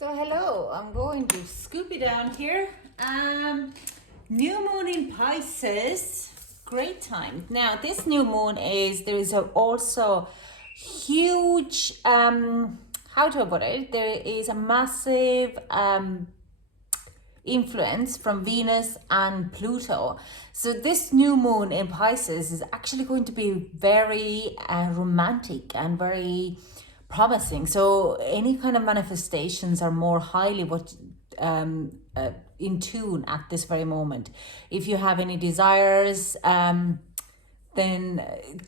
So hello, I'm going to scoop it down here. New moon in Pisces, great time. Now this new moon there is also huge, how to put it, there is a massive influence from Venus and Pluto. So this new moon in Pisces is actually going to be very romantic and very promising. So any kind of manifestations are more highly in tune at this very moment. If you have any desires, then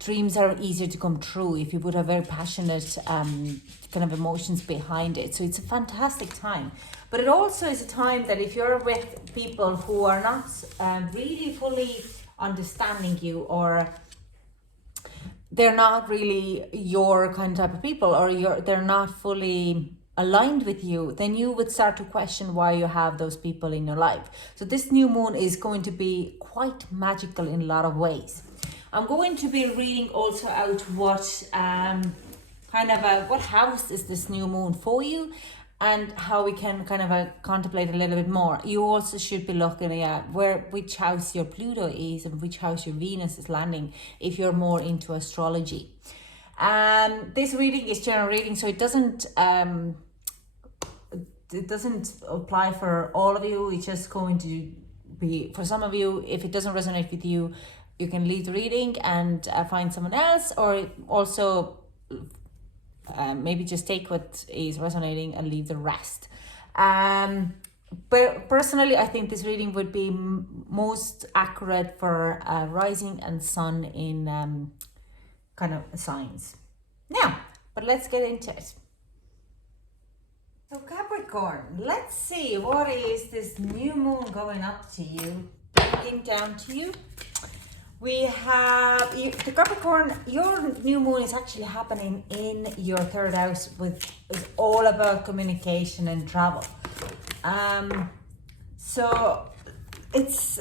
dreams are easier to come true if you put a very passionate kind of emotions behind it. So it's a fantastic time. But it also is a time that if you're with people who are not really fully understanding you, or they're not really your kind of type of people, or they're not fully aligned with you, then you would start to question why you have those people in your life. So this new moon is going to be quite magical in a lot of ways. I'm going to be reading also out what what house is this new moon for you, and how we can kind of contemplate a little bit more. You also should be looking at which house your Pluto is and which house your Venus is landing if you're more into astrology. This reading is general reading, so it doesn't apply for all of you. It's just going to be for some of you. If it doesn't resonate with you, you can leave the reading and find someone else, or also maybe just take what is resonating and leave the rest. But personally, I think this reading would be most accurate for rising and sun in kind of signs. Now, but let's get into it. So Capricorn, let's see, what is this new moon going up to you, breaking down to you? We have the Capricorn. Your new moon is actually happening in your third house, which is all about communication and travel. So it's,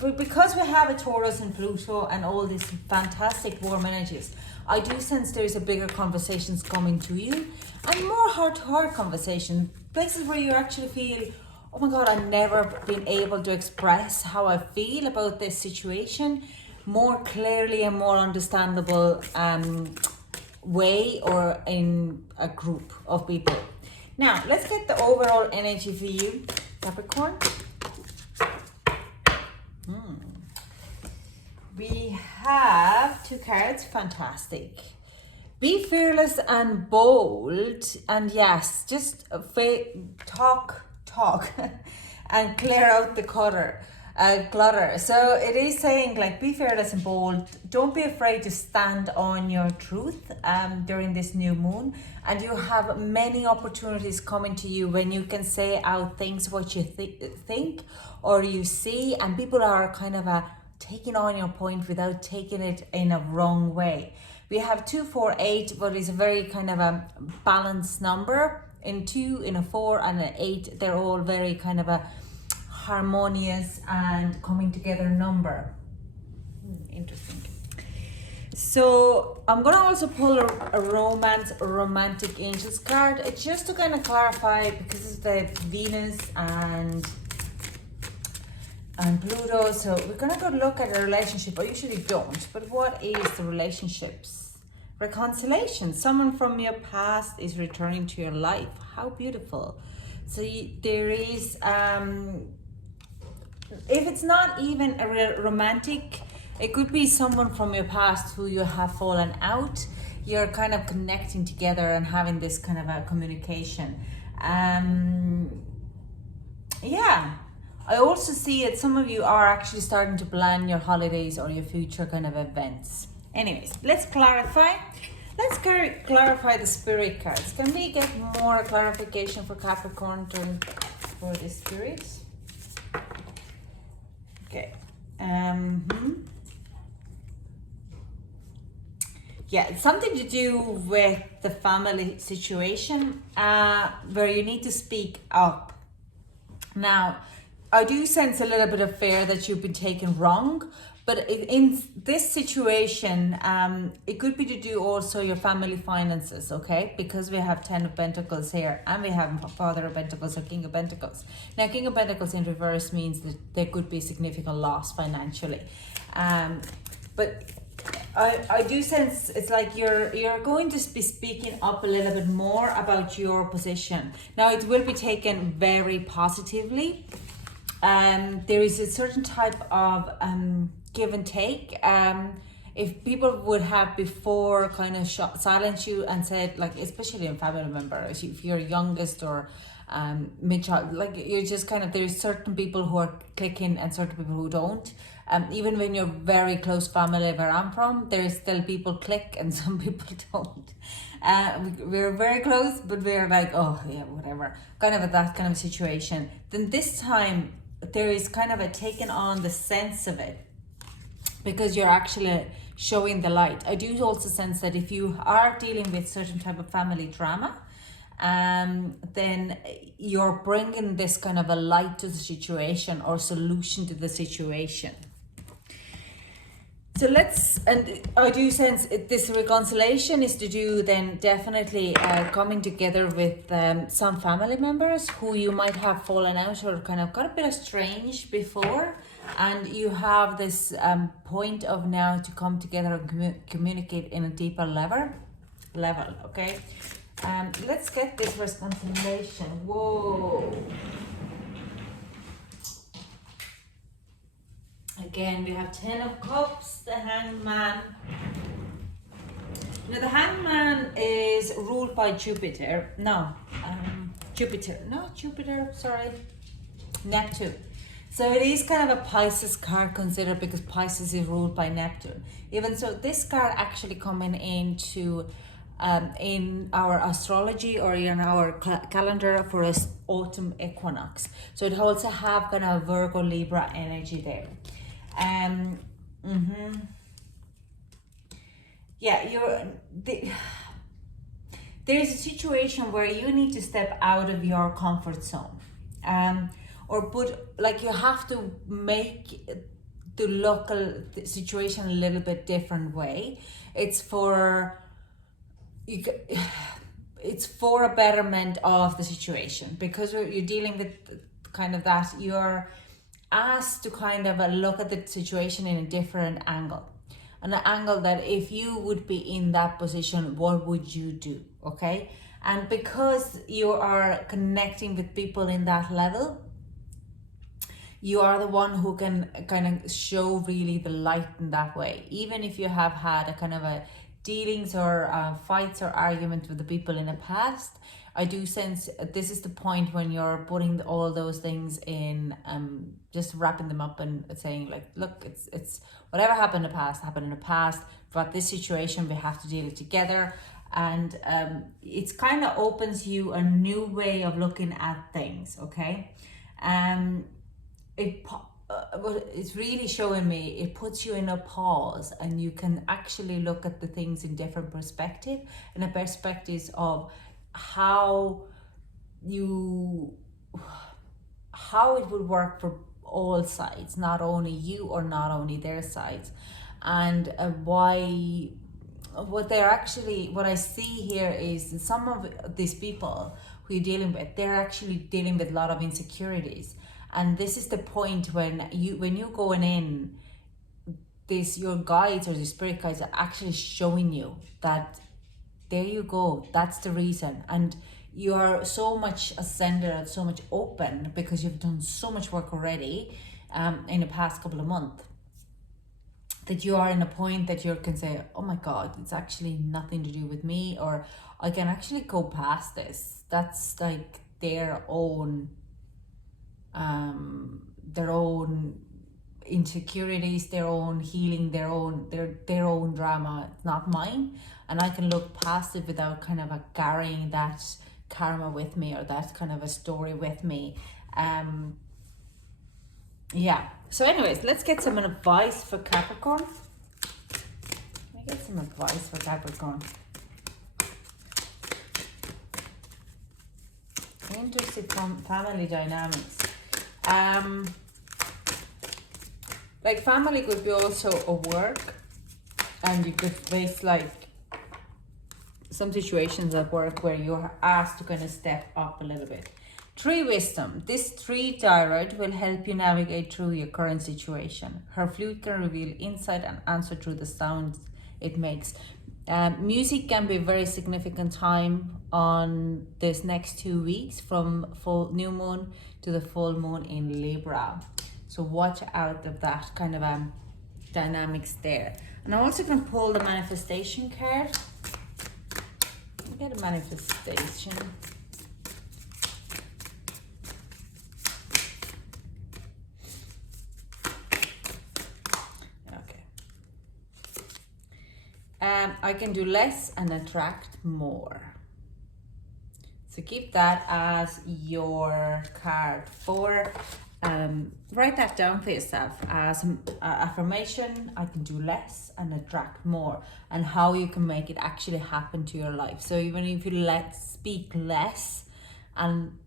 because we have a Taurus and Pluto and all these fantastic warm energies, I do sense there's a bigger conversations coming to you, and more heart-to-heart conversation, places where you actually feel, oh my God, I've never been able to express how I feel about this situation more clearly and more understandable way, or in a group of people. Now, let's get the overall energy for you, Capricorn. We have two cards, fantastic. Be fearless and bold, and yes, just talk and clear out the clutter. So it is saying, like, be fearless and bold. Don't be afraid to stand on your truth during this new moon, and you have many opportunities coming to you when you can say out things what you think or you see, and people are kind of taking on your point without taking it in a wrong way. We have 2, 4, 8, but it's a very kind of a balanced number. In 2, in a 4, and an 8, they're all very kind of a harmonious and coming together number. Interesting. So I'm gonna also pull a romantic angels card, just to kind of clarify, because of the Venus and Pluto. So we're gonna go look at a relationship. I usually don't, but what is the relationships? Reconciliation. Someone from your past is returning to your life. How beautiful. So there is, if it's not even a romantic, it could be someone from your past who you have fallen out. You're kind of connecting together and having this kind of a communication. I also see that some of you are actually starting to plan your holidays or your future kind of events. Anyways, let's clarify. Let's clarify the spirit cards. Can we get more clarification for Capricorn for the spirits? Okay. Yeah, it's something to do with the family situation, where you need to speak up. Now, I do sense a little bit of fear that you've been taken wrong, But in this situation, it could be to do also your family finances, okay? Because we have 10 of Pentacles here and we have Father of Pentacles or King of Pentacles. Now, King of Pentacles in reverse means that there could be significant loss financially. But I do sense it's like you're going to be speaking up a little bit more about your position. Now, it will be taken very positively. There is a certain type of give and take. If people would have before kind of silenced you and said, like, especially in family members, if you're youngest or mid-child, like, you're just kind of, there's certain people who are clicking and certain people who don't. Even when you're very close family where I'm from, there is still people click and some people don't. We're very close, but we're like, oh yeah, whatever, kind of that kind of situation. Then this time there is kind of a taking on the sense of it, because you're actually showing the light. I do also sense that if you are dealing with certain type of family drama, then you're bringing this kind of a light to the situation or solution to the situation. So and I do sense this reconciliation is to do then definitely coming together with some family members who you might have fallen out or kind of got a bit estranged before. And you have this point of now to come together and communicate in a deeper level, okay? Let's get this reconciliation. Whoa. Again, we have 10 of Cups, the Hangman. Now, the Hangman is ruled by Jupiter. Neptune. So it is kind of a Pisces card considered, because Pisces is ruled by Neptune. Even so, this card actually coming into in our astrology or in our calendar for us autumn equinox. So it also have kind of Virgo Libra energy there. Yeah, there is a situation where you need to step out of your comfort zone, you have to make the local situation a little bit different way. It's for a betterment of the situation, because you're dealing with kind of that. You're asked to kind of look at the situation in a different angle, an angle that if you would be in that position, what would you do? Okay. And because you are connecting with people in that level, you are the one who can kind of show really the light in that way. Even if you have had a kind of a dealings or fights or arguments with the people in the past, I do sense this is the point when you're putting all those things in, just wrapping them up and saying, like, look, it's whatever happened in the past, but this situation, we have to deal it together. And it's kind of opens you a new way of looking at things, okay? It's really showing me, it puts you in a pause and you can actually look at the things in different perspective, and a perspectives of how it would work for all sides, not only you or not only their sides, and what I see here is some of these people who you're dealing with, they're actually dealing with a lot of insecurities. And this is the point when you're going in, your guides or the spirit guides are actually showing you that there you go, that's the reason. And you are so much ascended and so much open because you've done so much work already in the past couple of months, that you are in a point that you can say, oh my God, it's actually nothing to do with me, or I can actually go past this. That's like their own insecurities, their own healing, their own drama. It's not mine, and I can look past it without kind of carrying that karma with me or that kind of a story with me. Yeah. So anyways, let's get some advice for Capricorn. Let me get some advice for Capricorn. Interesting family dynamics. Like family could be also a work, and you could face like some situations at work where you're asked to kind of step up a little bit. Tree wisdom. This tree tarot will help you navigate through your current situation. Her flute can reveal insight and answer through the sounds it makes. Music can be a very significant time on this next 2 weeks, from full new moon to the full moon in Libra. So watch out of that kind of dynamics there. And I'm also going to pull the manifestation card. Get a manifestation. Okay. I can do less and attract more. So keep that as your card for. Write that down for yourself as an affirmation. I can do less and attract more, and how you can make it actually happen to your life. So even if you speak less and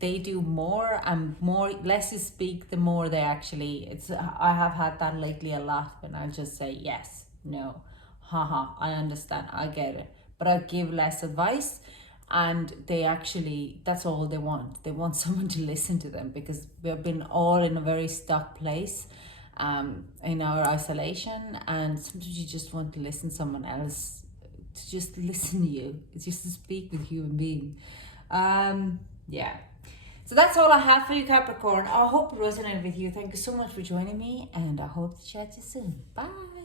they do more, and less you speak, the more they actually, I have had that lately a lot, when I'll just say yes, no, haha, I understand, I get it, but I give less advice. And they actually, that's all they want. They want someone to listen to them, because we've been all in a very stuck place in our isolation, and sometimes you just want to listen to someone else, to just listen to you. It's just to speak with a human being. Yeah. So that's all I have for you, Capricorn. I hope it resonated with you. Thank you so much for joining me, and I hope to chat to you soon. Bye.